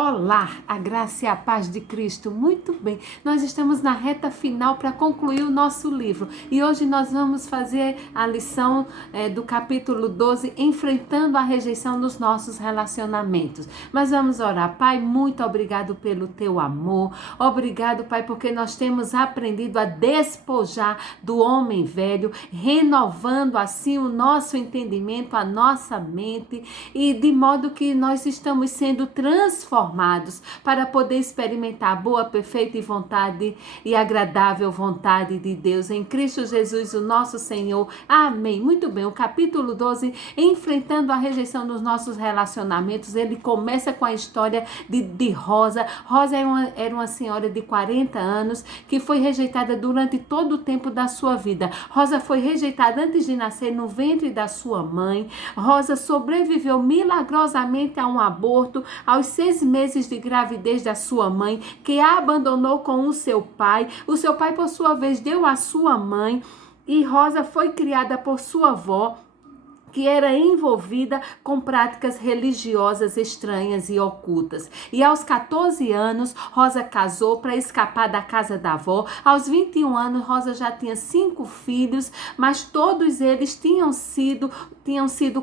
Olá, a graça e a paz de Cristo. Muito bem, nós estamos na reta final para concluir o nosso livro e hoje nós vamos fazer a lição do capítulo 12, enfrentando a rejeição nos nossos relacionamentos. Mas vamos orar. Pai, muito obrigado pelo teu amor, obrigado, Pai, porque nós temos aprendido a despojar do homem velho, renovando assim o nosso entendimento, a nossa mente, e de modo que nós estamos sendo transformados para poder experimentar a boa, perfeita e agradável vontade de Deus em Cristo Jesus, o nosso Senhor. Amém. Muito bem, o capítulo 12, enfrentando a rejeição nos nossos relacionamentos, ele começa com a história de Rosa. Rosa era uma senhora de 40 anos que foi rejeitada durante todo o tempo da sua vida. Rosa foi rejeitada antes de nascer no ventre da sua mãe. Rosa sobreviveu milagrosamente a um aborto aos 6 meses de gravidez da sua mãe, que a abandonou com o seu pai. O seu pai, por sua vez, deu a sua mãe, e Rosa foi criada por sua avó, que era envolvida com práticas religiosas estranhas e ocultas. E aos 14 anos, Rosa casou para escapar da casa da avó. Aos 21 anos, Rosa já tinha 5 filhos, mas todos eles tinham sido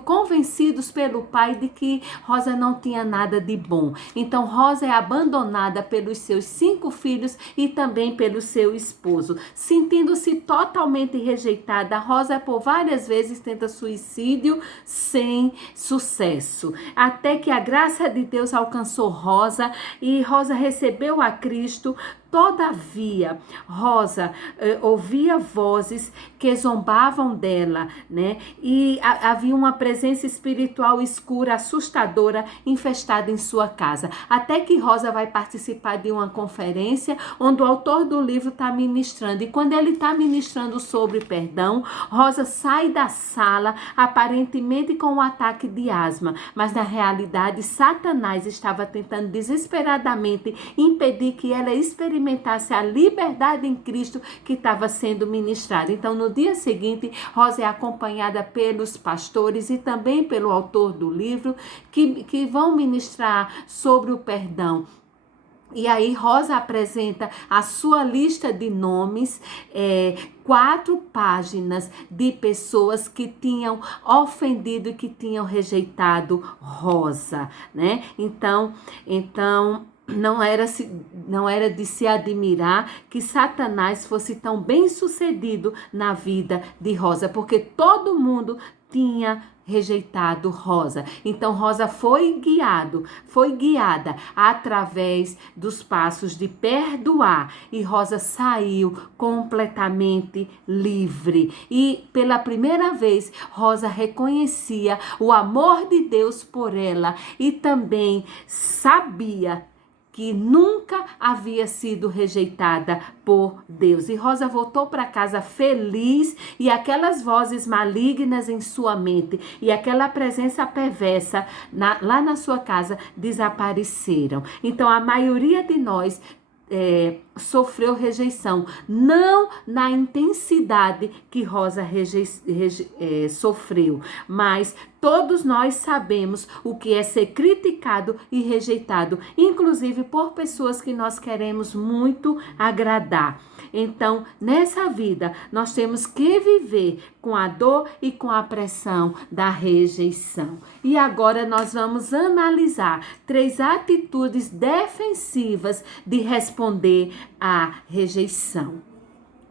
convencidos pelo pai de que Rosa não tinha nada de bom. Então, Rosa é abandonada pelos seus 5 filhos e também pelo seu esposo. Sentindo-se totalmente rejeitada, Rosa por várias vezes tenta suicídio sem sucesso, até que a graça de Deus alcançou Rosa e Rosa recebeu a Cristo. Todavia, Rosa ouvia vozes que zombavam dela, né? E havia uma presença espiritual escura, assustadora, infestada em sua casa. Até que Rosa vai participar de uma conferência onde o autor do livro está ministrando. E quando ele está ministrando sobre perdão, Rosa sai da sala, aparentemente com um ataque de asma. Mas na realidade, Satanás estava tentando desesperadamente impedir que ela experimentasse a liberdade em Cristo que estava sendo ministrada. Então, no dia seguinte, Rosa é acompanhada pelos pastores e também pelo autor do livro que vão ministrar sobre o perdão. E aí Rosa apresenta a sua lista de nomes, 4 páginas de pessoas que tinham ofendido e que tinham rejeitado Rosa, né? Então não era de se admirar que Satanás fosse tão bem sucedido na vida de Rosa, porque todo mundo tinha rejeitado Rosa. Então Rosa foi guiada através dos passos de perdoar, e Rosa saiu completamente livre. E pela primeira vez Rosa reconhecia o amor de Deus por ela e também sabia que nunca havia sido rejeitada por Deus. E Rosa voltou para casa feliz, e aquelas vozes malignas em sua mente e aquela presença perversa lá na sua casa desapareceram. Então a maioria de nós sofreu rejeição, não na intensidade que Rosa sofreu, mas todos nós sabemos o que é ser criticado e rejeitado, inclusive por pessoas que nós queremos muito agradar. Então, nessa vida, nós temos que viver com a dor e com a pressão da rejeição. E agora nós vamos analisar 3 atitudes defensivas de responder à rejeição.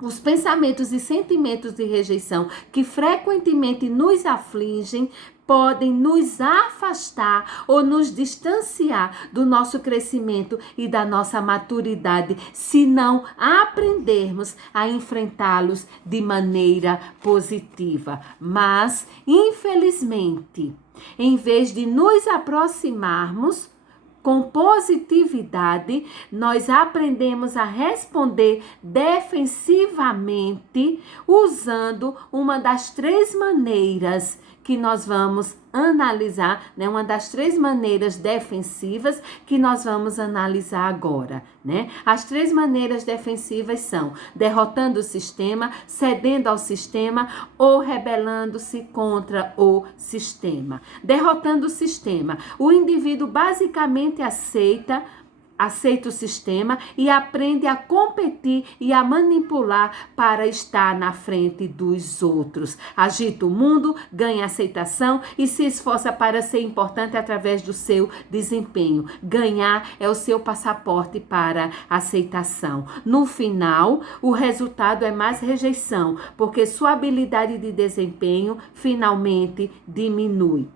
Os pensamentos e sentimentos de rejeição que frequentemente nos afligem podem nos afastar ou nos distanciar do nosso crescimento e da nossa maturidade, se não aprendermos a enfrentá-los de maneira positiva. Mas, infelizmente, em vez de nos aproximarmos com positividade, nós aprendemos a responder defensivamente usando uma das 3 maneiras que nós vamos analisar, né? Uma das 3 maneiras defensivas que nós vamos analisar agora, né? As 3 maneiras defensivas são derrotando o sistema, cedendo ao sistema ou rebelando-se contra o sistema. Derrotando o sistema, o indivíduo basicamente aceita o sistema e aprende a competir e a manipular para estar na frente dos outros. Agita o mundo, ganha aceitação e se esforça para ser importante através do seu desempenho. Ganhar é o seu passaporte para aceitação. No final, o resultado é mais rejeição, porque sua habilidade de desempenho finalmente diminui.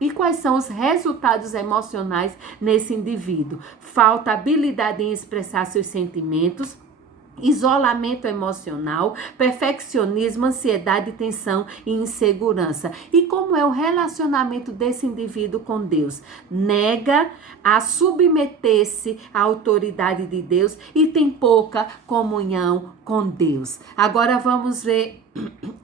E quais são os resultados emocionais nesse indivíduo? Falta habilidade em expressar seus sentimentos, isolamento emocional, perfeccionismo, ansiedade, tensão e insegurança. E como é o relacionamento desse indivíduo com Deus? Nega a submeter-se à autoridade de Deus e tem pouca comunhão com Deus. Agora vamos ver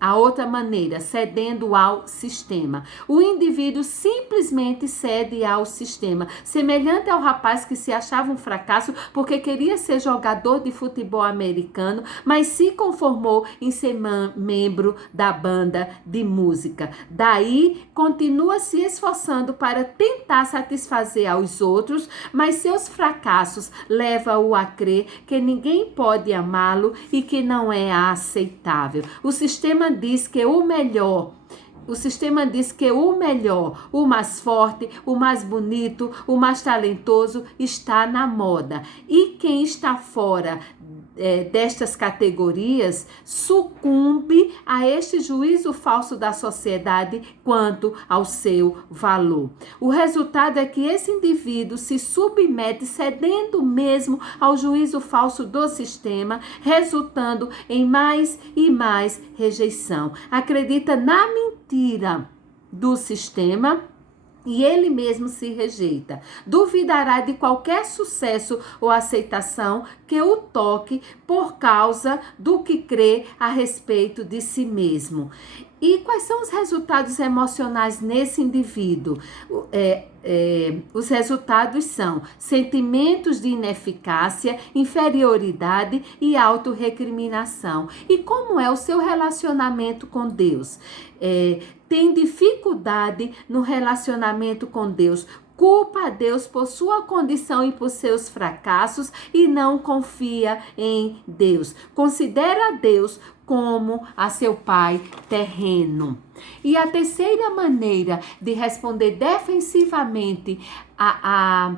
a outra maneira, cedendo ao sistema. O indivíduo simplesmente cede ao sistema, semelhante ao rapaz que se achava um fracasso porque queria ser jogador de futebol americano, mas se conformou em ser membro da banda de música. Daí, continua se esforçando para tentar satisfazer aos outros, mas seus fracassos levam-o a crer que ninguém pode amá-lo e que não é aceitável. O sistema diz que o melhor, o mais forte, o mais bonito, o mais talentoso está na moda. E quem está fora destas categorias sucumbe a este juízo falso da sociedade quanto ao seu valor. O resultado é que esse indivíduo se submete cedendo mesmo ao juízo falso do sistema, resultando em mais e mais rejeição. Acredita na mentira do sistema e ele mesmo se rejeita. Duvidará de qualquer sucesso ou aceitação que o toque por causa do que crê a respeito de si mesmo. E quais são os resultados emocionais nesse indivíduo? Os resultados são sentimentos de ineficácia, inferioridade e autorrecriminação. E como é o seu relacionamento com Deus? Tem dificuldade no relacionamento com Deus, culpa a Deus por sua condição e por seus fracassos e não confia em Deus. Considera Deus como a seu pai terreno. E a terceira maneira de responder defensivamente a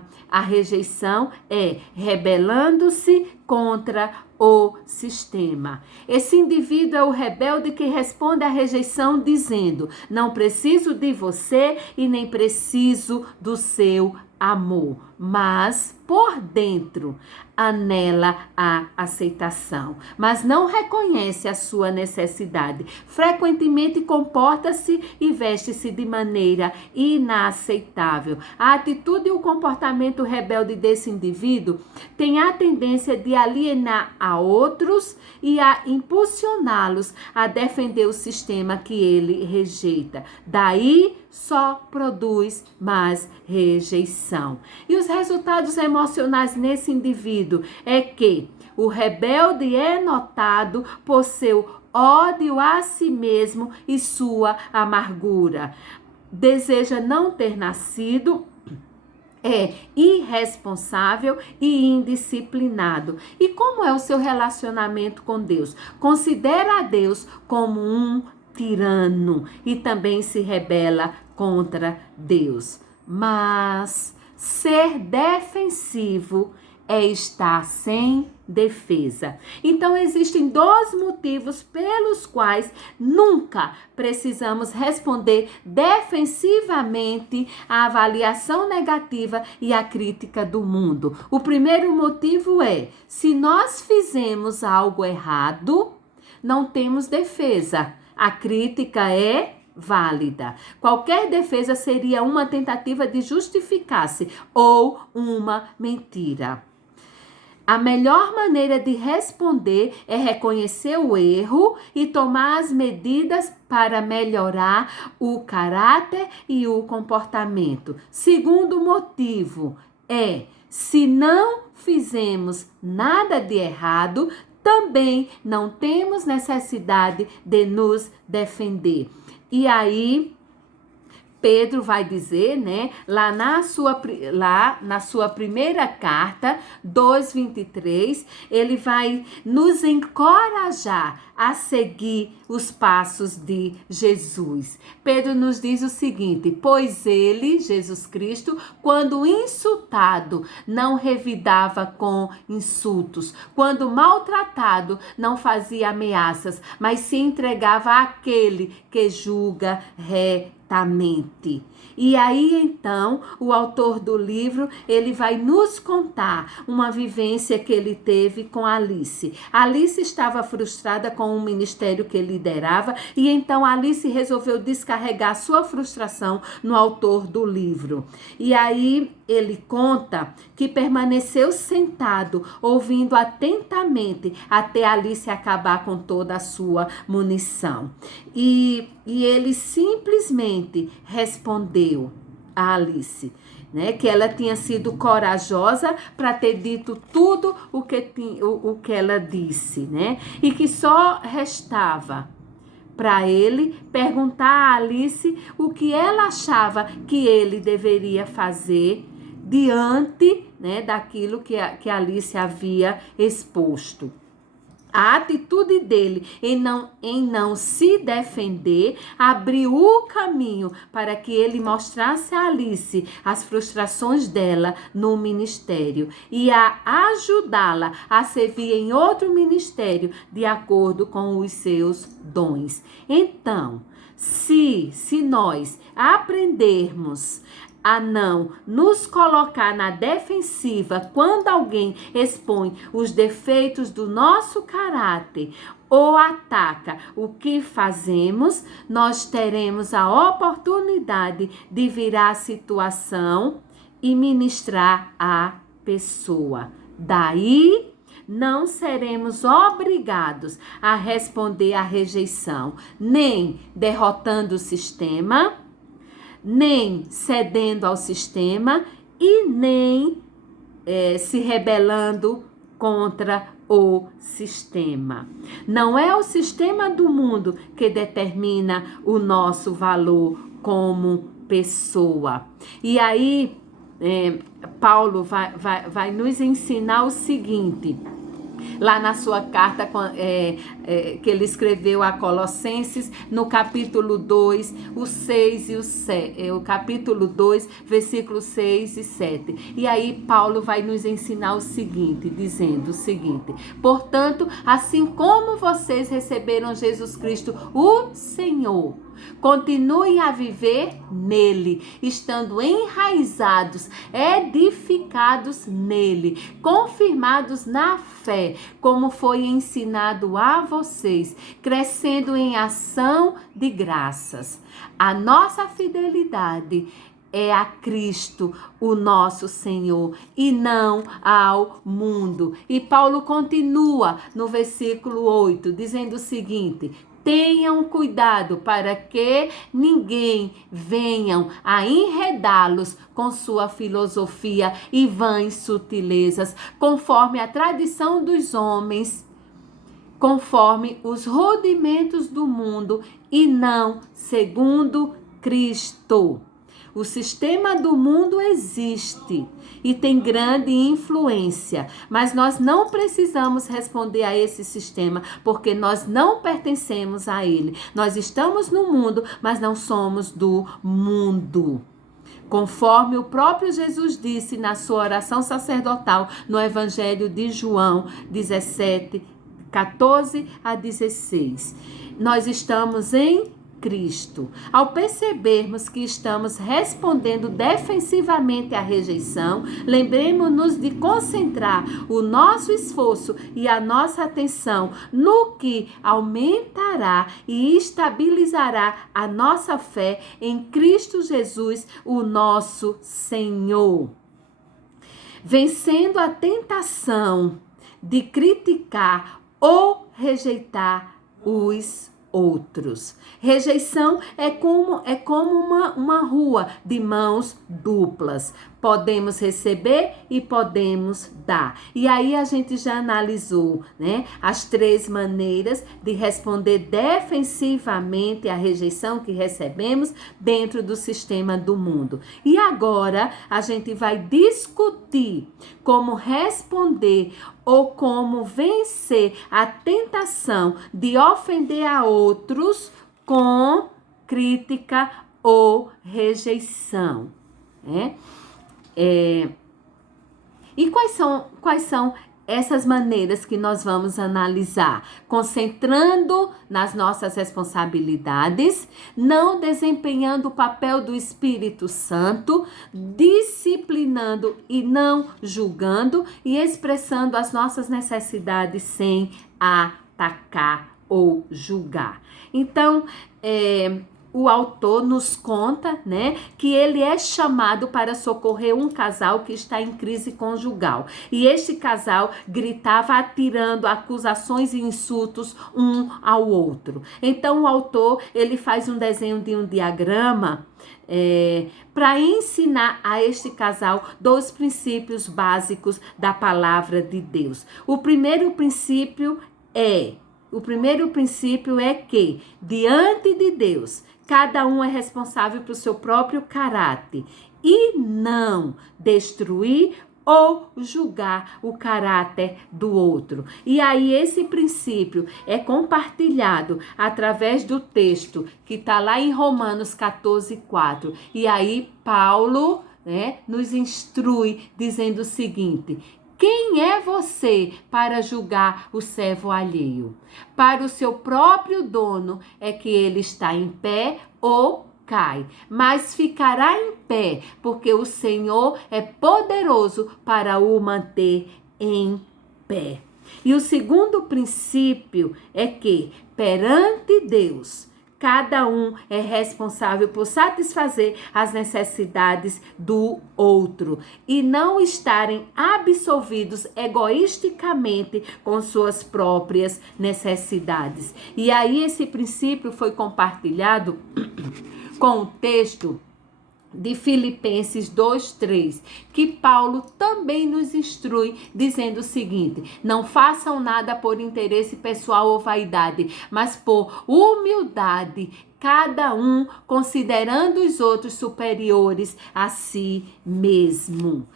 rejeição é rebelando-se contra o sistema. Esse indivíduo é o rebelde que responde à rejeição dizendo: não preciso de você e nem preciso do seu amor, mas por dentro anela a aceitação, mas não reconhece a sua necessidade. Frequentemente comporta-se e veste-se de maneira inaceitável. A atitude e o comportamento rebelde desse indivíduo tem a tendência de alienar a outros e a impulsioná-los a defender o sistema que ele rejeita. Daí só produz mais rejeição. E os resultados emocionais nesse indivíduo é que o rebelde é notado por seu ódio a si mesmo e sua amargura. Deseja não ter nascido, é irresponsável e indisciplinado. E como é o seu relacionamento com Deus? Considera a Deus como um tirano e também se rebela contra Deus. Mas ser defensivo é estar sem defesa. Então, existem 2 motivos pelos quais nunca precisamos responder defensivamente à avaliação negativa e à crítica do mundo. O primeiro motivo é: se nós fizemos algo errado, não temos defesa. A crítica é válida. Qualquer defesa seria uma tentativa de justificar-se ou uma mentira. A melhor maneira de responder é reconhecer o erro e tomar as medidas para melhorar o caráter e o comportamento. Segundo motivo é: se não fizemos nada de errado, também não temos necessidade de nos defender. E aí Pedro vai dizer, né, lá na sua primeira carta, 2:23, ele vai nos encorajar a seguir os passos de Jesus. Pedro nos diz o seguinte: pois ele, Jesus Cristo, quando insultado, não revidava com insultos, quando maltratado, não fazia ameaças, mas se entregava àquele que julga retamente. E aí então o autor do livro, ele vai nos contar uma vivência que ele teve com Alice. Alice estava frustrada com o ministério que liderava e então Alice resolveu descarregar sua frustração no autor do livro. E aí ele conta que permaneceu sentado, ouvindo atentamente até Alice acabar com toda a sua munição. E ele simplesmente respondeu a Alice, né, que ela tinha sido corajosa para ter dito tudo o que ela disse, né, e que só restava para ele perguntar a Alice o que ela achava que ele deveria fazer diante, né, daquilo que a Alice havia exposto. A atitude dele em não se defender abriu o caminho para que ele mostrasse a Alice as frustrações dela no ministério e a ajudá-la a servir em outro ministério de acordo com os seus dons. Então, se nós aprendermos a não nos colocar na defensiva quando alguém expõe os defeitos do nosso caráter ou ataca o que fazemos, nós teremos a oportunidade de virar a situação e ministrar a pessoa. Daí, não seremos obrigados a responder à rejeição, nem derrotando o sistema, nem cedendo ao sistema e nem se rebelando contra o sistema. Não é o sistema do mundo que determina o nosso valor como pessoa. E aí, Paulo vai nos ensinar o seguinte. Lá na sua carta que ele escreveu a Colossenses, no capítulo 2, o 6 e o 7, o capítulo 2, versículos 6 e 7. E aí Paulo vai nos ensinar o seguinte, dizendo o seguinte: portanto, assim como vocês receberam Jesus Cristo, o Senhor, continuem a viver nele, estando enraizados, edificados nele, confirmados na fé, como foi ensinado a vocês, crescendo em ação de graças. A nossa fidelidade é a Cristo, o nosso Senhor, e não ao mundo. E Paulo continua no versículo 8, dizendo o seguinte: tenham cuidado para que ninguém venha a enredá-los com sua filosofia e vãs sutilezas, conforme a tradição dos homens, conforme os rudimentos do mundo e não segundo Cristo. O sistema do mundo existe e tem grande influência, mas nós não precisamos responder a esse sistema, porque nós não pertencemos a ele. Nós estamos no mundo, mas não somos do mundo. Conforme o próprio Jesus disse na sua oração sacerdotal no Evangelho de João 17, 14 a 16. Nós estamos em Cristo. Ao percebermos que estamos respondendo defensivamente à rejeição, lembremos-nos de concentrar o nosso esforço e a nossa atenção no que aumentará e estabilizará a nossa fé em Cristo Jesus, o nosso Senhor. vencendo a tentação de criticar ou rejeitar os outros. Rejeição é como uma rua de mãos duplas. Podemos receber e podemos dar. E aí a gente já analisou, né, as 3 maneiras de responder defensivamente à rejeição que recebemos dentro do sistema do mundo. E agora a gente vai discutir como responder ou como vencer a tentação de ofender a outros com crítica ou rejeição, né? E quais são essas maneiras que nós vamos analisar? Concentrando nas nossas responsabilidades, não desempenhando o papel do Espírito Santo, disciplinando e não julgando e expressando as nossas necessidades sem atacar ou julgar. Então, o autor nos conta, né, que ele é chamado para socorrer um casal que está em crise conjugal. E este casal gritava atirando acusações e insultos um ao outro. Então o autor, ele faz um desenho de um diagrama para ensinar a este casal 2 princípios básicos da palavra de Deus. O primeiro princípio é que, diante de Deus, cada um é responsável pelo seu próprio caráter e não destruir ou julgar o caráter do outro. E aí esse princípio é compartilhado através do texto que está lá em Romanos 14:4. E aí Paulo, né, nos instrui dizendo o seguinte: quem é você para julgar o servo alheio? Para o seu próprio dono é que ele está em pé ou cai, mas ficará em pé, porque o Senhor é poderoso para o manter em pé. E o segundo princípio é que, perante Deus, cada um é responsável por satisfazer as necessidades do outro e não estarem absolvidos egoisticamente com suas próprias necessidades. E aí esse princípio foi compartilhado com o texto de Filipenses 2:3, que Paulo também nos instrui, dizendo o seguinte: não façam nada por interesse pessoal ou vaidade, mas por humildade, cada um considerando os outros superiores a si mesmo.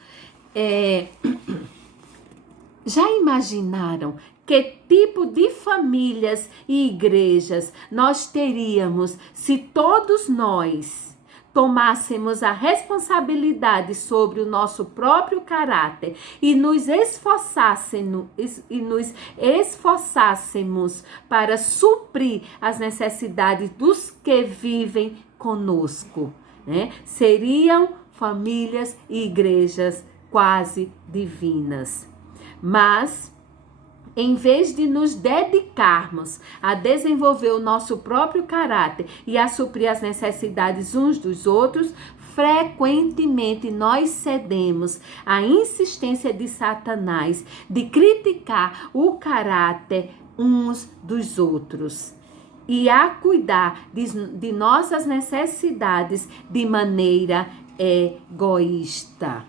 Já imaginaram que tipo de famílias e igrejas nós teríamos se todos nós tomássemos a responsabilidade sobre o nosso próprio caráter e nos esforçássemos para suprir as necessidades dos que vivem conosco, né? Seriam famílias e igrejas quase divinas. Mas em vez de nos dedicarmos a desenvolver o nosso próprio caráter e a suprir as necessidades uns dos outros, frequentemente nós cedemos à insistência de Satanás de criticar o caráter uns dos outros e a cuidar de nossas necessidades de maneira egoísta.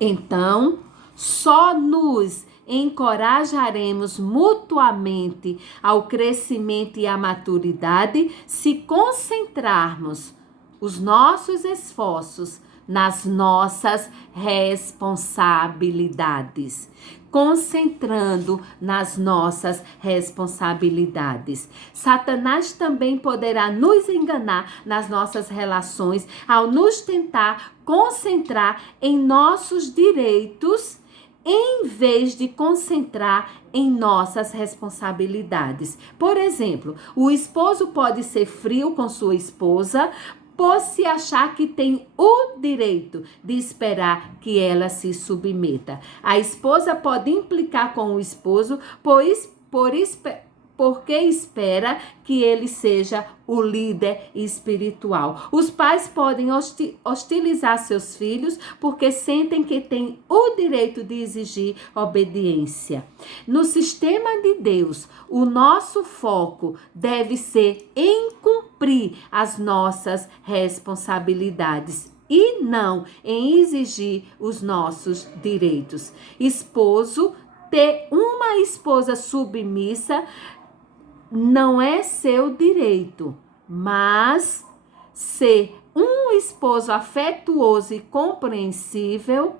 Então, só nos encorajaremos mutuamente ao crescimento e à maturidade se concentrarmos os nossos esforços nas nossas responsabilidades. Concentrando nas nossas responsabilidades. Satanás também poderá nos enganar nas nossas relações ao nos tentar concentrar em nossos direitos em vez de concentrar em nossas responsabilidades. Por exemplo, o esposo pode ser frio com sua esposa por se achar que tem o direito de esperar que ela se submeta. A esposa pode implicar com o esposo por porque espera que ele seja o líder espiritual. Os pais podem hostilizar seus filhos porque sentem que têm o direito de exigir obediência. No sistema de Deus, o nosso foco deve ser em cumprir as nossas responsabilidades e não em exigir os nossos direitos. Esposo, ter uma esposa submissa não é seu direito, mas ser um esposo afetuoso e compreensivo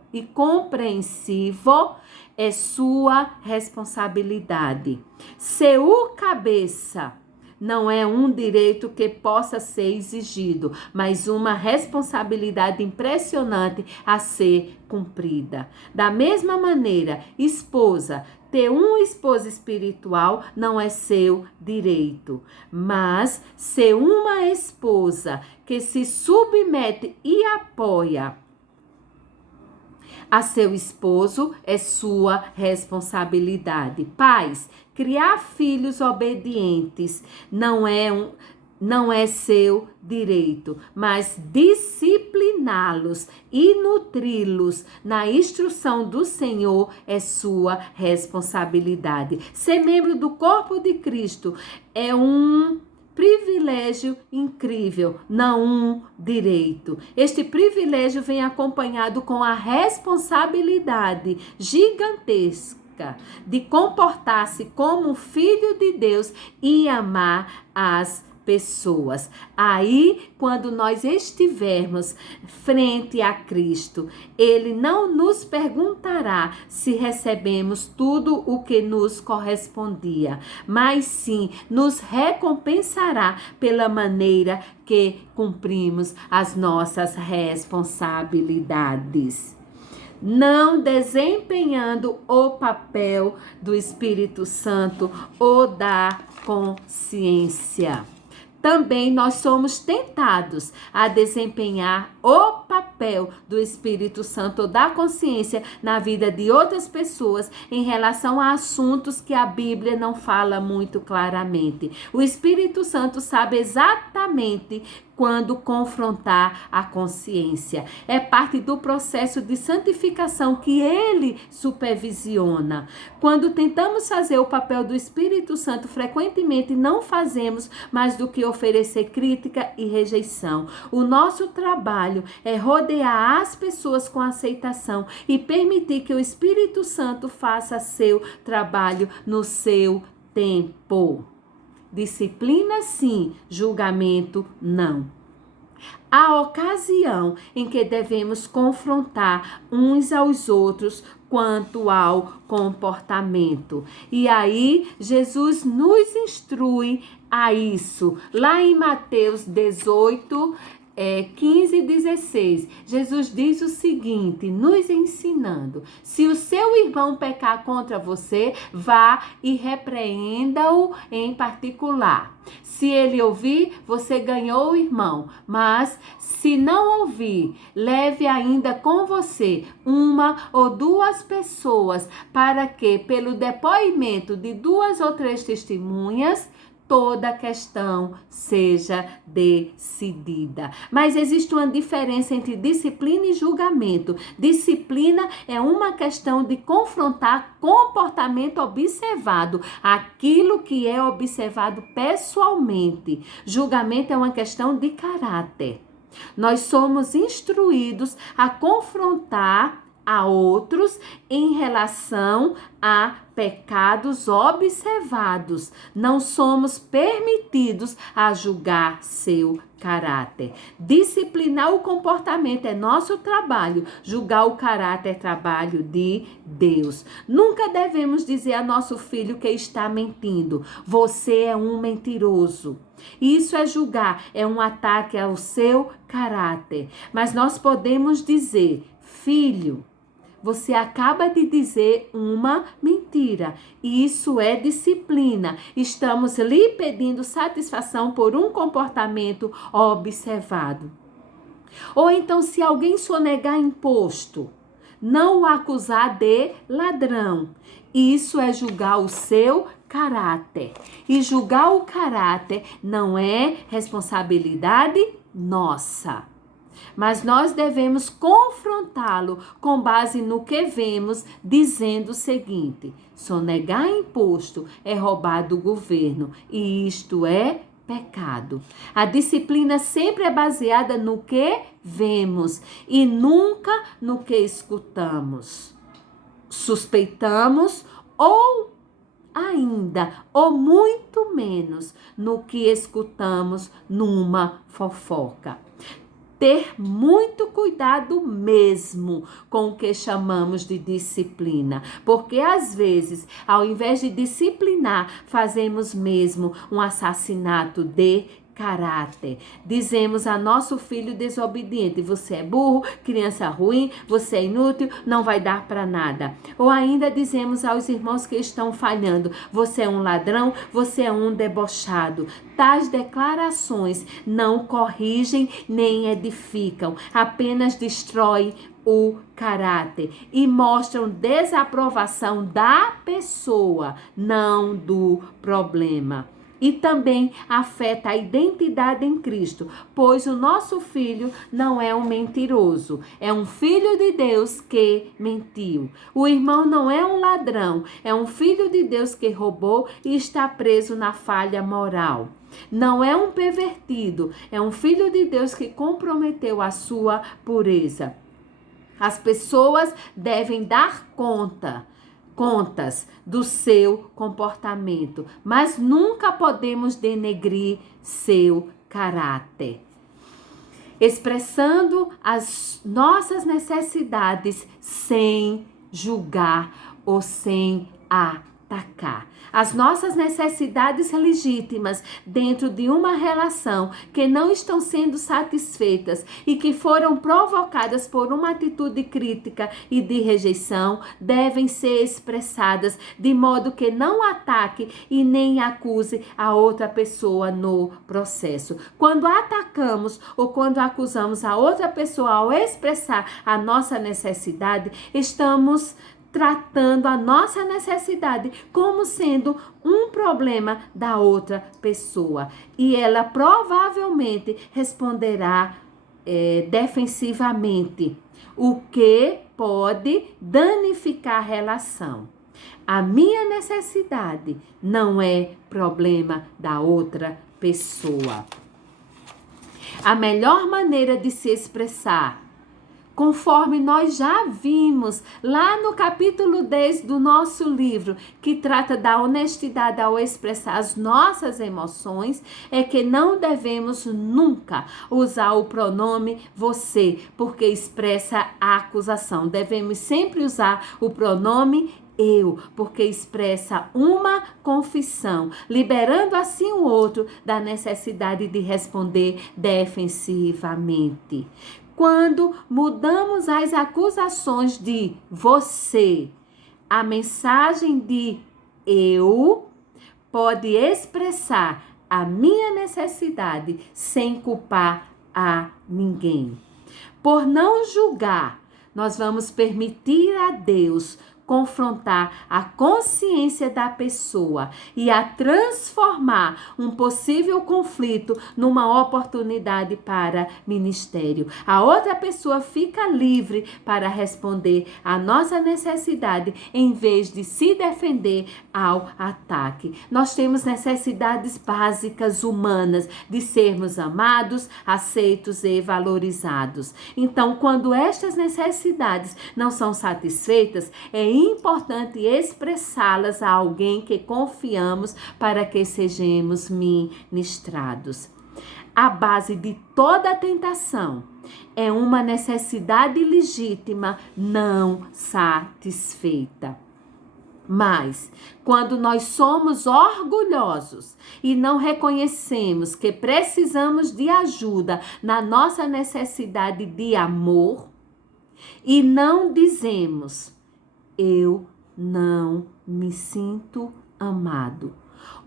é sua responsabilidade. Ser o cabeça não é um direito que possa ser exigido, mas uma responsabilidade impressionante a ser cumprida. Da mesma maneira, esposa, ter um esposo espiritual não é seu direito, mas ser uma esposa que se submete e apoia a seu esposo é sua responsabilidade. Pais, criar filhos obedientes não é seu direito, mas discipliná-los e nutri-los na instrução do Senhor é sua responsabilidade. Ser membro do corpo de Cristo é um privilégio incrível, não um direito. Este privilégio vem acompanhado com a responsabilidade gigantesca de comportar-se como filho de Deus e amar as pessoas. Aí, quando nós estivermos frente a Cristo, Ele não nos perguntará se recebemos tudo o que nos correspondia, mas sim nos recompensará pela maneira que cumprimos as nossas responsabilidades. Não desempenhando o papel do Espírito Santo ou da consciência. Também nós somos tentados a desempenhar o papel do Espírito Santo ou da consciência na vida de outras pessoas em relação a assuntos que a Bíblia não fala muito claramente. O Espírito Santo sabe exatamente quando confrontar a consciência. É parte do processo de santificação que ele supervisiona. Quando tentamos fazer o papel do Espírito Santo, frequentemente não fazemos mais do que oferecer crítica e rejeição. O nosso trabalho é rodear as pessoas com aceitação e permitir que o Espírito Santo faça seu trabalho no seu tempo. Disciplina sim, julgamento não. A ocasião em que devemos confrontar uns aos outros quanto ao comportamento. E aí, Jesus nos instrui a isso. Lá em Mateus 18, 15 e 16, Jesus diz o seguinte, nos ensinando: se o seu irmão pecar contra você, vá e repreenda-o em particular. Se ele ouvir, você ganhou o irmão, mas se não ouvir, leve ainda com você uma ou duas pessoas, para que, pelo depoimento de 2 ou 3 testemunhas, toda a questão seja decidida. Mas existe uma diferença entre disciplina e julgamento. Disciplina é uma questão de confrontar comportamento observado, aquilo que é observado pessoalmente. Julgamento é uma questão de caráter. Nós somos instruídos a confrontar a outros em relação a pecados observados. Não somos permitidos a julgar seu caráter. Disciplinar o comportamento é nosso trabalho, julgar o caráter é trabalho de Deus. Nunca devemos dizer a nosso filho que está mentindo: você é um mentiroso. Isso é julgar, é um ataque ao seu caráter. Mas nós podemos dizer: filho, você acaba de dizer uma mentira. Isso é disciplina. Estamos lhe pedindo satisfação por um comportamento observado. Ou então, se alguém sonegar imposto, não o acusar de ladrão. Isso é julgar o seu caráter. E julgar o caráter não é responsabilidade nossa. Mas nós devemos confrontá-lo com base no que vemos, dizendo o seguinte: sonegar imposto é roubar do governo, e isto é pecado. A disciplina sempre é baseada no que vemos e nunca no que escutamos, suspeitamos ou muito menos no que escutamos numa fofoca. Ter muito cuidado mesmo com o que chamamos de disciplina, porque às vezes, ao invés de disciplinar, fazemos mesmo um assassinato de caráter. Dizemos a nosso filho desobediente: você é burro, criança ruim, você é inútil, não vai dar para nada. Ou ainda dizemos aos irmãos que estão falhando: você é um ladrão, você é um debochado. Tais declarações não corrigem nem edificam, apenas destroem o caráter e mostram desaprovação da pessoa, não do problema. E também afeta a identidade em Cristo, pois o nosso filho não é um mentiroso, é um filho de Deus que mentiu. O irmão não é um ladrão, é um filho de Deus que roubou e está preso na falha moral. Não é um pervertido, é um filho de Deus que comprometeu a sua pureza. As pessoas devem dar contas do seu comportamento, mas nunca podemos denegrir seu caráter. Expressando as nossas necessidades sem julgar ou sem atacar. As nossas necessidades legítimas dentro de uma relação que não estão sendo satisfeitas e que foram provocadas por uma atitude crítica e de rejeição devem ser expressadas de modo que não ataque e nem acuse a outra pessoa no processo. Quando atacamos ou quando acusamos a outra pessoa ao expressar a nossa necessidade, estamos tratando a nossa necessidade como sendo um problema da outra pessoa. E ela provavelmente responderá defensivamente, o que pode danificar a relação. A minha necessidade não é problema da outra pessoa. A melhor maneira de se expressar, conforme nós já vimos lá no capítulo 10 do nosso livro, que trata da honestidade ao expressar as nossas emoções, é que não devemos nunca usar o pronome você, porque expressa a acusação. Devemos sempre usar o pronome eu, porque expressa uma confissão, liberando assim o outro da necessidade de responder defensivamente. Quando mudamos as acusações de você, a mensagem de eu pode expressar a minha necessidade sem culpar a ninguém. Por não julgar, nós vamos permitir a Deus confrontar a consciência da pessoa e a transformar um possível conflito numa oportunidade para ministério. A outra pessoa fica livre para responder à nossa necessidade em vez de se defender ao ataque. Nós temos necessidades básicas humanas de sermos amados, aceitos e valorizados. Então, quando estas necessidades não são satisfeitas, é importante expressá-las a alguém que confiamos para que sejamos ministrados. A base de toda tentação é uma necessidade legítima não satisfeita. Mas, quando nós somos orgulhosos e não reconhecemos que precisamos de ajuda na nossa necessidade de amor e não dizemos eu não me sinto amado.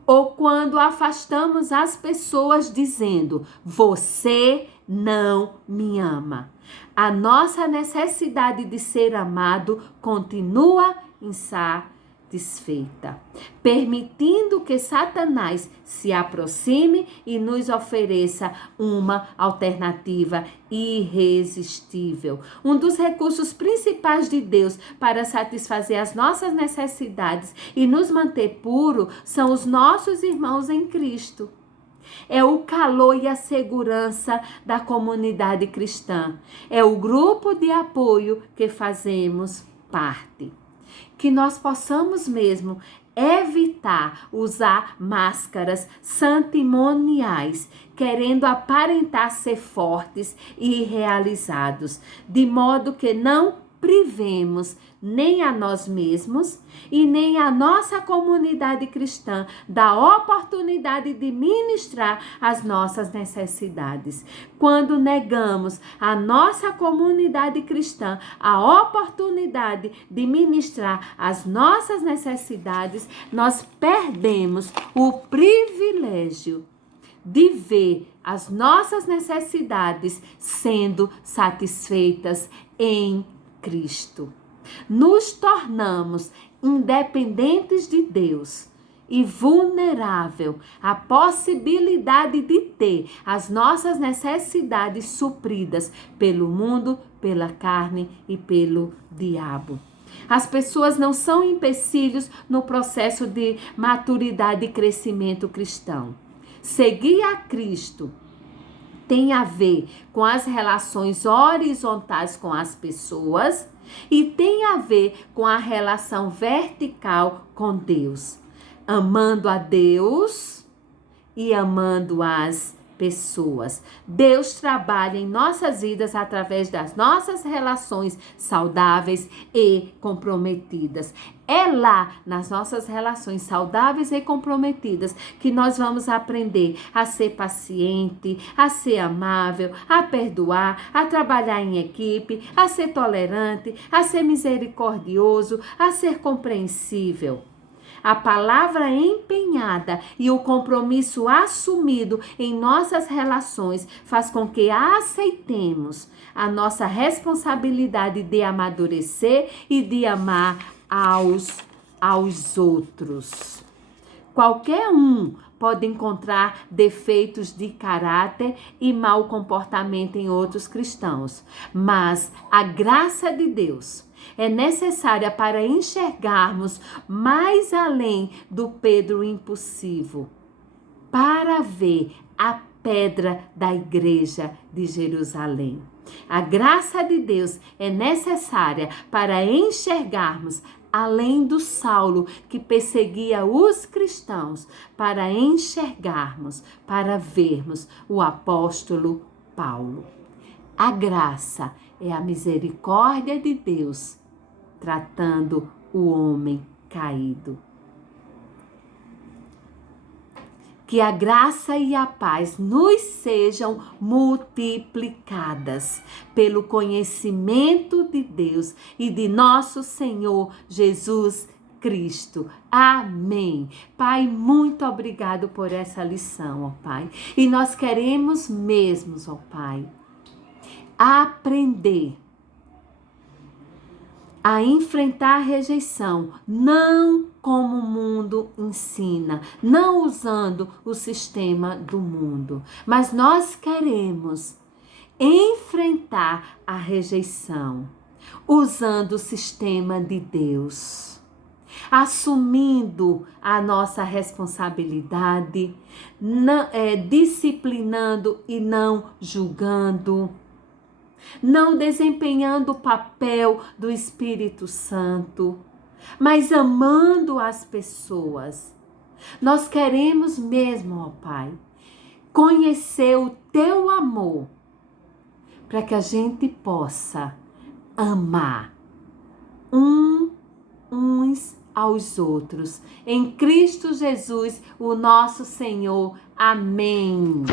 Ou quando afastamos as pessoas dizendo você não me ama. A nossa necessidade de ser amado continua insatisfeita. satisfeita, permitindo que Satanás se aproxime e nos ofereça uma alternativa irresistível. Um dos recursos principais de Deus para satisfazer as nossas necessidades e nos manter puro são os nossos irmãos em Cristo. É o calor e a segurança da comunidade cristã. É o grupo de apoio que fazemos parte. Que nós possamos mesmo evitar usar máscaras santimoniais, querendo aparentar ser fortes e realizados, de modo que não privemos nem a nós mesmos e nem a nossa comunidade cristã da oportunidade de ministrar as nossas necessidades. Quando negamos a nossa comunidade cristã a oportunidade de ministrar as nossas necessidades, nós perdemos o privilégio de ver as nossas necessidades sendo satisfeitas em Cristo. Nos tornamos independentes de Deus e vulnerável à possibilidade de ter as nossas necessidades supridas pelo mundo, pela carne e pelo diabo. As pessoas não são empecilhos no processo de maturidade e crescimento cristão. Seguir a Cristo tem a ver com as relações horizontais com as pessoas e tem a ver com a relação vertical com Deus. Amando a Deus e amando as pessoas. Deus trabalha em nossas vidas através das nossas relações saudáveis e comprometidas. É lá, nas nossas relações saudáveis e comprometidas, que nós vamos aprender a ser paciente, a ser amável, a perdoar, a trabalhar em equipe, a ser tolerante, a ser misericordioso, a ser compreensível. A palavra empenhada e o compromisso assumido em nossas relações faz com que aceitemos a nossa responsabilidade de amadurecer e de amar aos outros. Qualquer um pode encontrar defeitos de caráter e mau comportamento em outros cristãos, mas a graça de Deus é necessária para enxergarmos mais além do Pedro impulsivo, para ver a pedra da igreja de Jerusalém. A graça de Deus é necessária para enxergarmos além do Saulo que perseguia os cristãos, para enxergarmos, para vermos o apóstolo Paulo. A graça é a misericórdia de Deus tratando o homem caído. Que a graça e a paz nos sejam multiplicadas pelo conhecimento de Deus e de nosso Senhor Jesus Cristo. Amém. Pai, muito obrigado por essa lição, ó Pai. E nós queremos mesmo, ó Pai, aprender a enfrentar a rejeição, não como o mundo ensina, não usando o sistema do mundo, mas nós queremos enfrentar a rejeição usando o sistema de Deus, assumindo a nossa responsabilidade, disciplinando e não julgando, não desempenhando o papel do Espírito Santo, mas amando as pessoas. Nós queremos mesmo, ó Pai, conhecer o Teu amor, para que a gente possa amar uns aos outros. Em Cristo Jesus, o nosso Senhor. Amém.